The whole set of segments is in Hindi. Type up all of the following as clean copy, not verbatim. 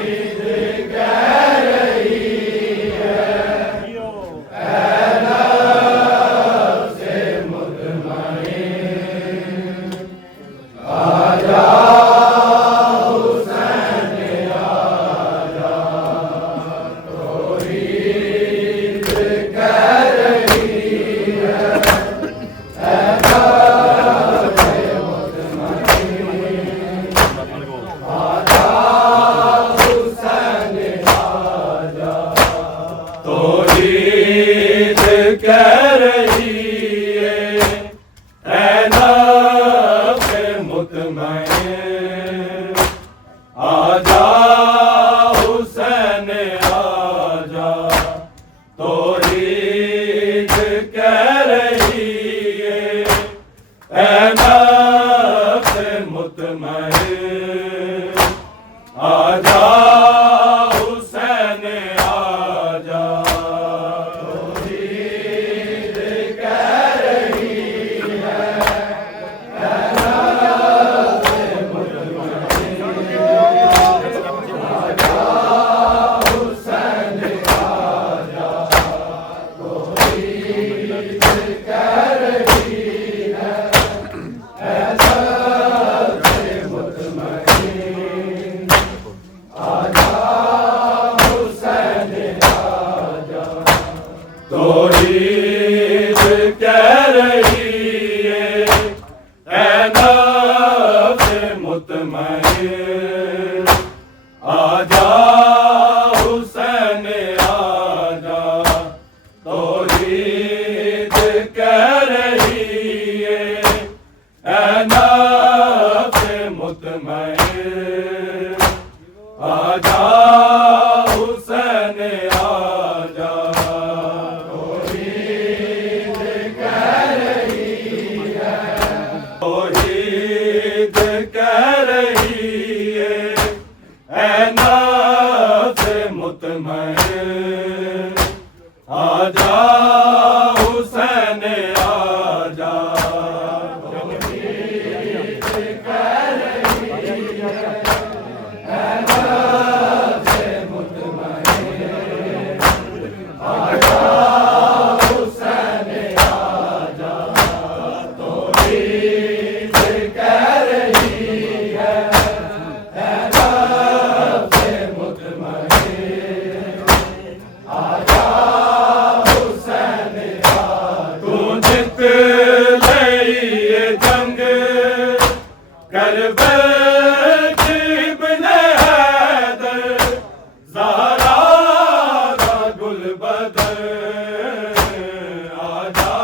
हुसैन आजा, तौहीद तौहीद कह रही है नफ्स मुतमईन, आजा हुसैन आजा। तौहीद कह रही है नफ्स मुतमईन, आजा हुसैन आजा। तौहीद कह रही है, तौहीद कह रही है नफ्स मुतमईन, आजा हुसैन आजा। तौहीद कह रही है नफ्स मुतमईन, आजा हुसैन आजा। तौहीद कह रही है नफ्स मुतमईन, आजा हुसैन आजा। तू जित लई जंग करबल इब्ने हैदर, ज़हरा दा गुलबदर, आजा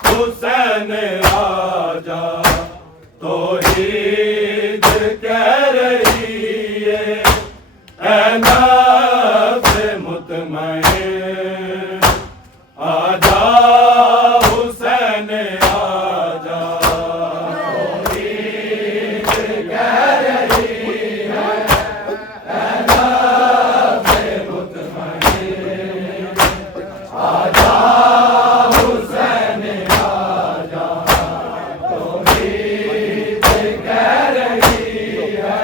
हुसैन आजा। तौहीद कह रही है नफ्स मुतमईन, आजा हुसैन आजा। तौहीद कह रही है नफ्स मुतमईन, आजा हुसैन आजा। तौहीद कह रही है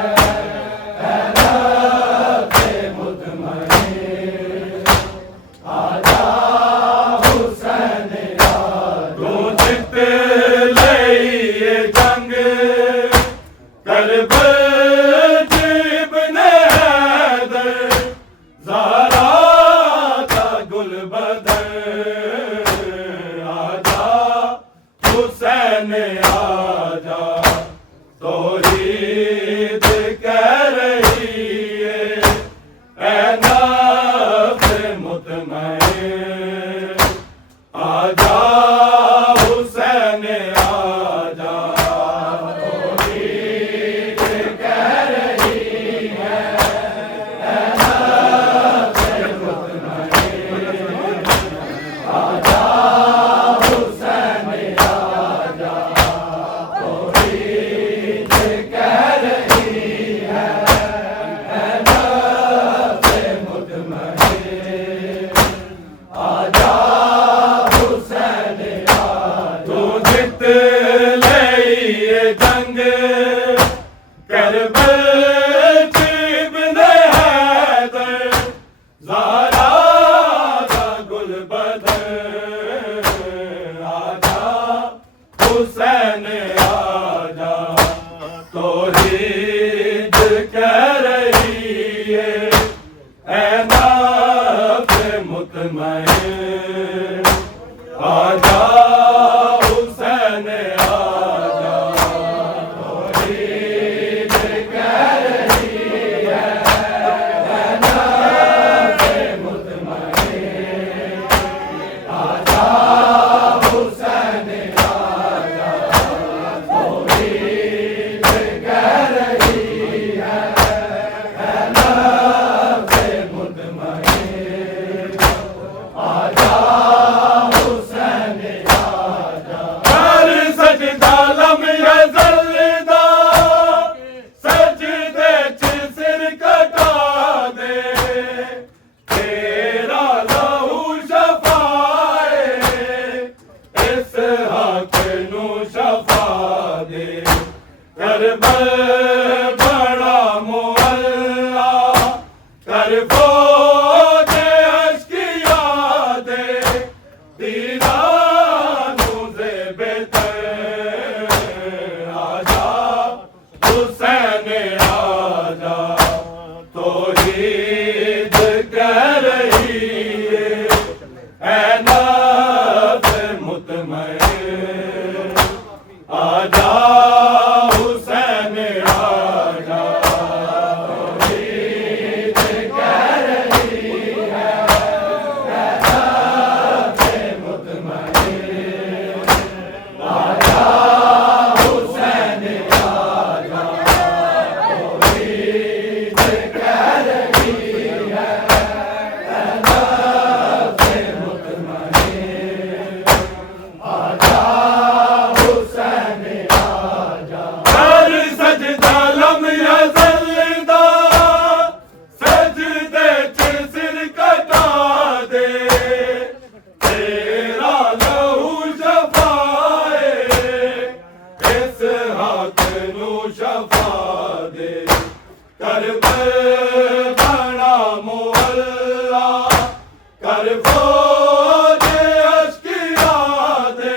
नफ्स मुतमईन, आजा हुसैन आजा। तू जित लई जंग करबल इब्ने हैदर, ज़हरा दा गुलबदर, आजा हुसैन आजा। तौहीद कह रही है नफ्स मुतमईन, आजा हुसैन आजा। तौहीद कह रही है नफ्स मुतमईन, आजा हुसैन आजा। तौहीद कह रही है नफ्स मुतमईन, आजा हुसैन आजा। तू जित लई जंग करबल इब्ने हैदर, ज़हरा दा गुलबदर, आजा हुसैन आजा। तौहीद कह रही है नफ्स मुतमईन, आजा हुसैन आजा। तौहीद कह रही है नफ्स मुतमईन, आजा हुसैन आजा। तौहीद कह रही है नफ्स मुतमईन, आजा हुसैन आजा। कर सजदा लम यज़लदा, सजदे च सिर कटा दे, तेरा लहू शफाए इसहाक नू शफा दे। करबल बड़ा मुअल्ला, कर फौज अश्किया दे, दीदानू से बेहतर, आजा हुसैन आजा। तौहीद कह रही है ना तेरा लहू शफाए इस हक नू शफा दे कर बड़ा मुअल्ला कर फौज अश्किया दे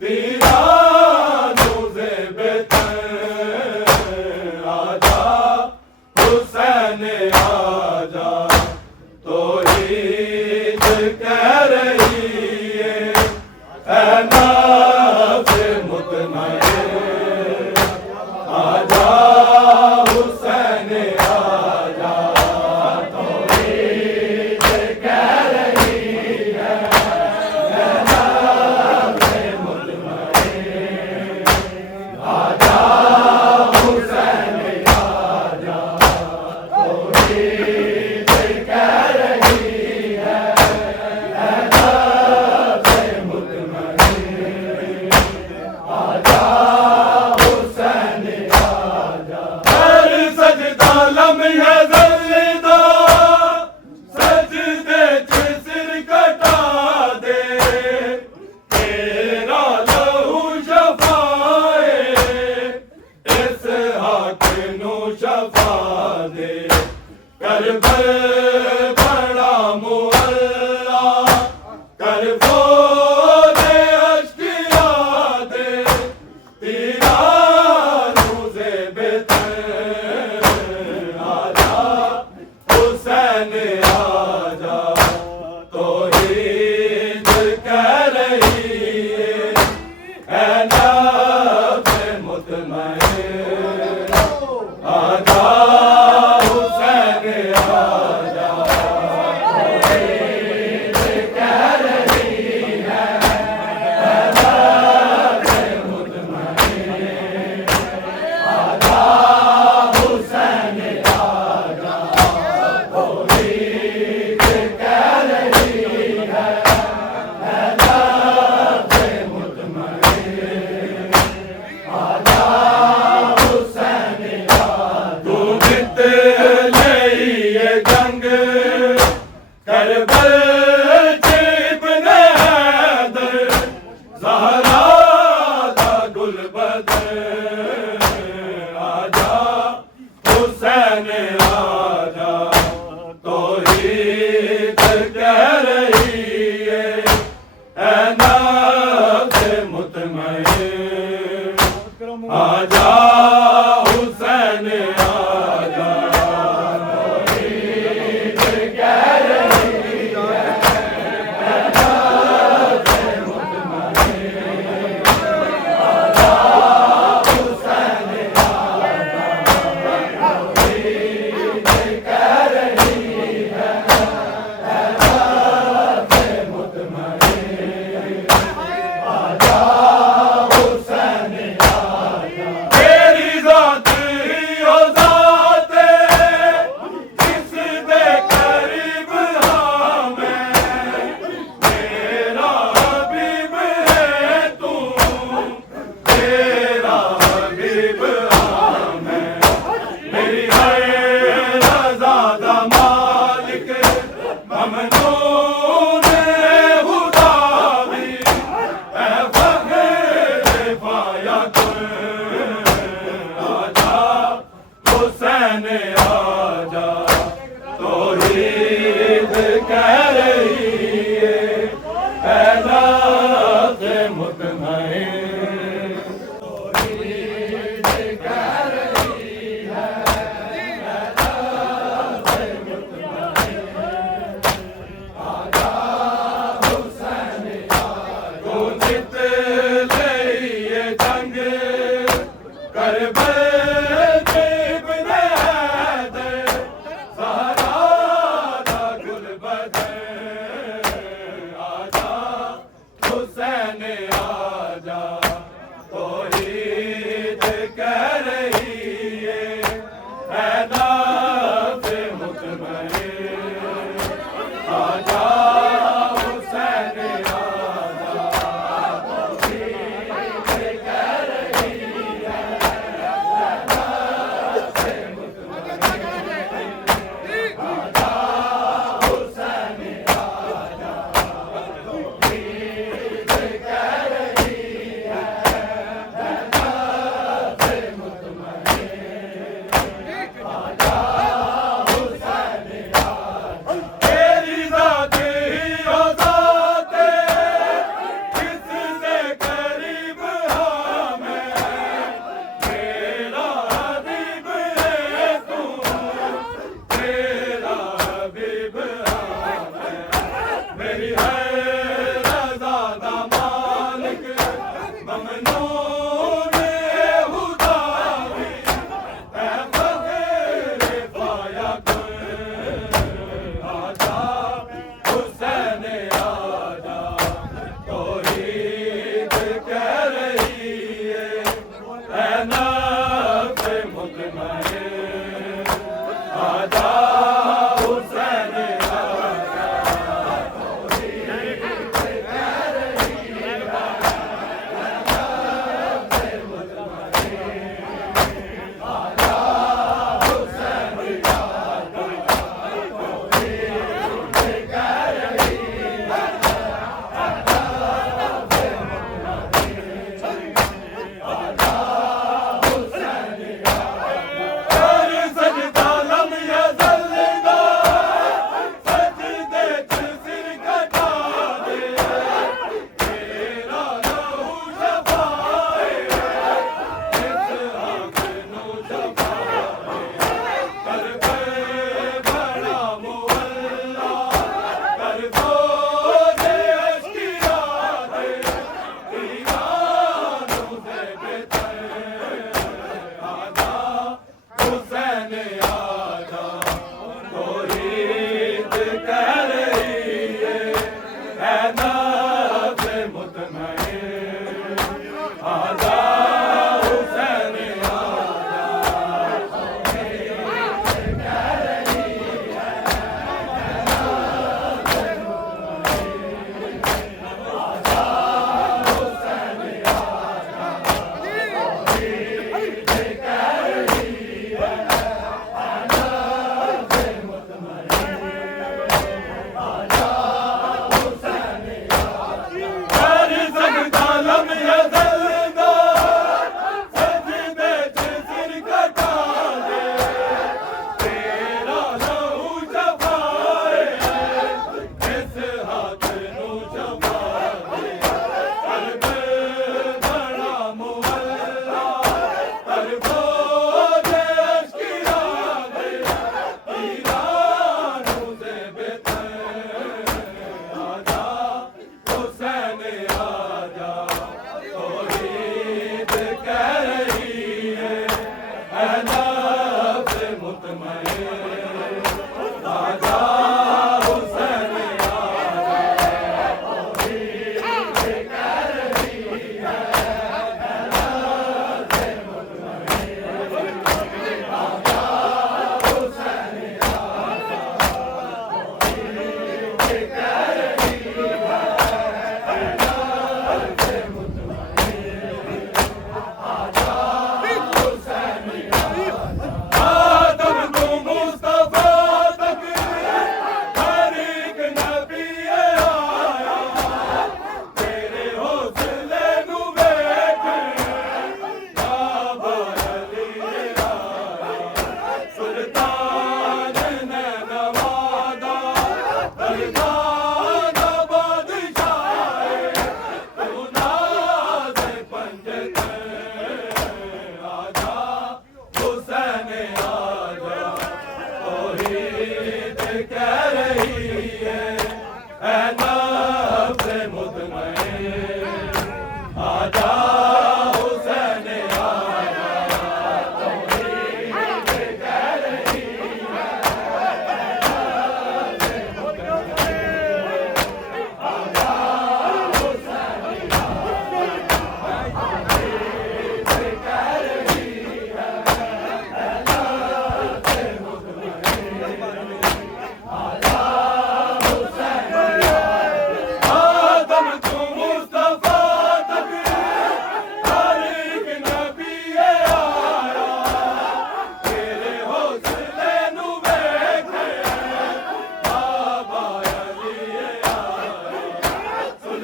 तेरा नूज़े बेतर आजा हुसैन आजा तौहीद कह रही है नफ्स मुतमईन आजा हुसैन आजा तौहीद कह रही है नफ्स मुतमईन आजा हुसैन आजा तौहीद कह रही है नफ्स मुतमईन आजा हुसैन आजा हर सजदा लम्हे ज़ल्दा सजदे च सिर कटा दे तेरा लहू शफाए इस हक नू शफा दे कर बड़ा मुअल्ला कर फौज अश्किया दे तेरा नूज़े बेतर आजा हुसैन आजा तौहीद कह रही है नफ्स मुतमईन आजा हुसैन आजा तौहीद कह रही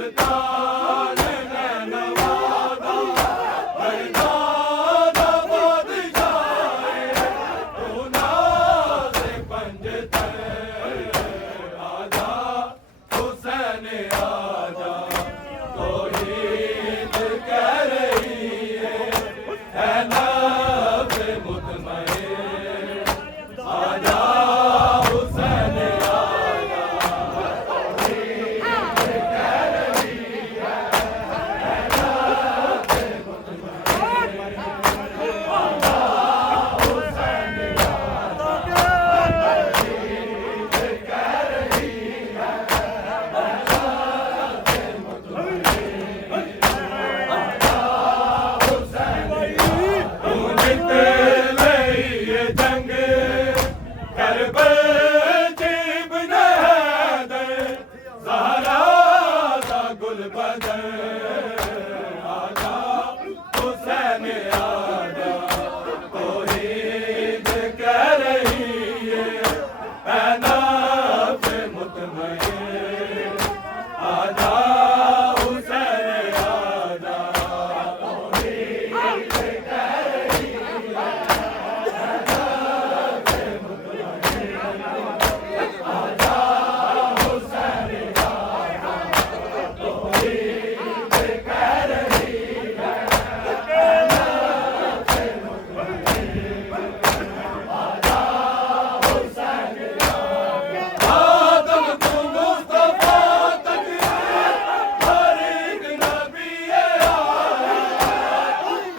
सुल्तान नैनवादा बरदादा बादशाह तू नाज़ पंजतर आजा हुसैन आजा तौहीद कह रही है नफ्स मुतमईन आजा हुसैन आजा तौहीद कह रही है नफ्स मुतमईन आजा हुसैन आजा तौहीद कह रही है जंग करबल इब्न हैदर ज़हरा दा गुल बदर आजा हुसैन आजा तौहीद कह रही है नफ्स मुतमईन आजा हुसैन आजा तौहीद कह रही है आदम तू मुस्तफा तक हर एक नबी आया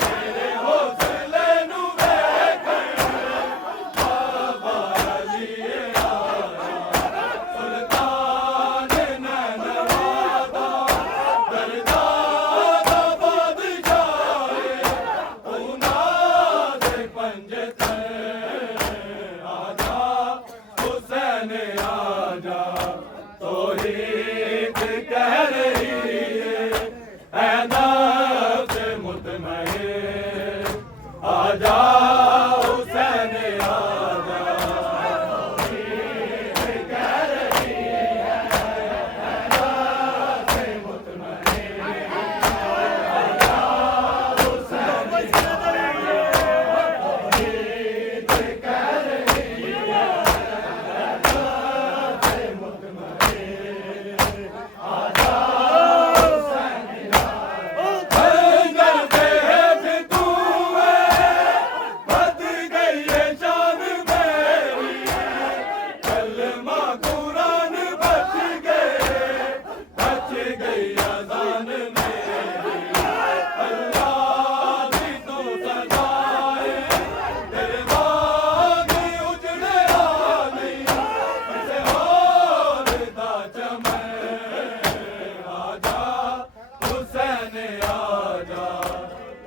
तेरे हौसले नू वेखण बाबा अली आया सुल्तान नैनवादा बरदादा बादशाह तू नाज़ पंजतर आजा हुसैन आजा तौहीद कह रही है नफ्स मुतमईन आजा हुसैन आजा तौहीद कह रही है नफ्स मुतमईन आजा हुसैन तौहीद कह रही है खंजर पे हेठ तू है बच गई है शान मेरी कलमा कुरान बच गई अज़ान मेरी अल्लाह दी तू सदाए तेरे बाद उजड़े नहीं बसे होर दा चमन आजा हुसैन आजा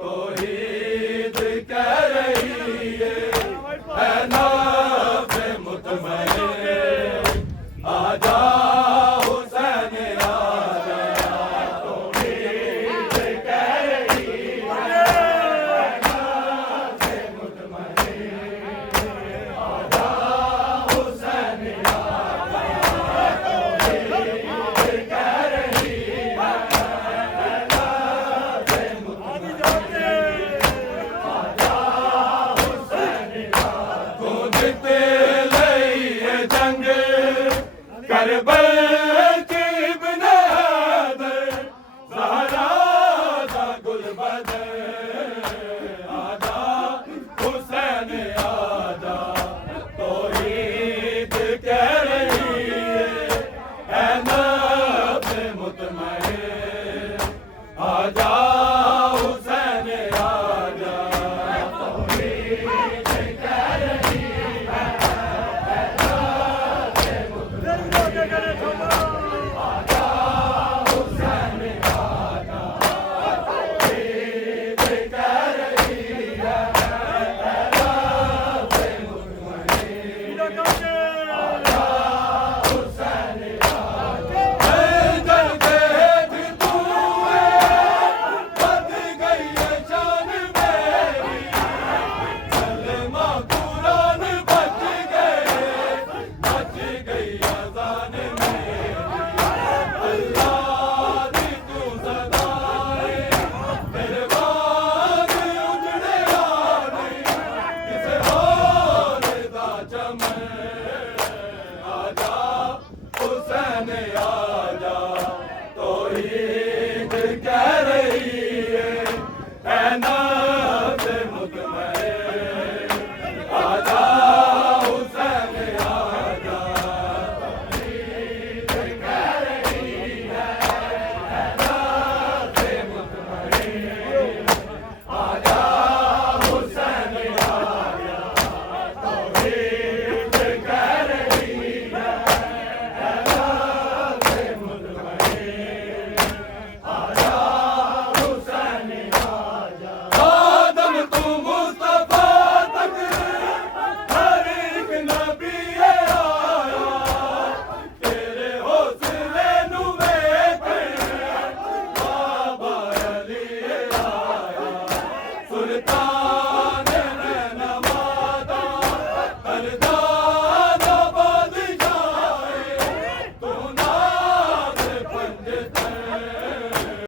तौहीद कह रही है नफ्स मुतमईन आजा हुसैन आजा तौहीद कह रही है नफ्स मुतमईन आजा हुसैन आजा तौहीद कह रही है नफ्स मुतमईन आजा हुसैन तू जित लई जंग करबल इब्न हैदर ज़हरा दा गुल बदर आजा हुसैन आजा तौहीद कह रही है नफ्स मुतमईन आजा हुसैन आजा तौहीद कह रही है कह रही है नफ्स मुतमईन आजा हुसैन आजा तौहीद कह रही है नफ्स मुतमईन आजा हुसैन आजा तौहीद कह रही है नफ्स मुतमईन आजा हुसैन आजा आदम तू मुस्तफा तक हर एक नबी आया तेरे हौसले नू वेखण बाबा अली आया सुल्तान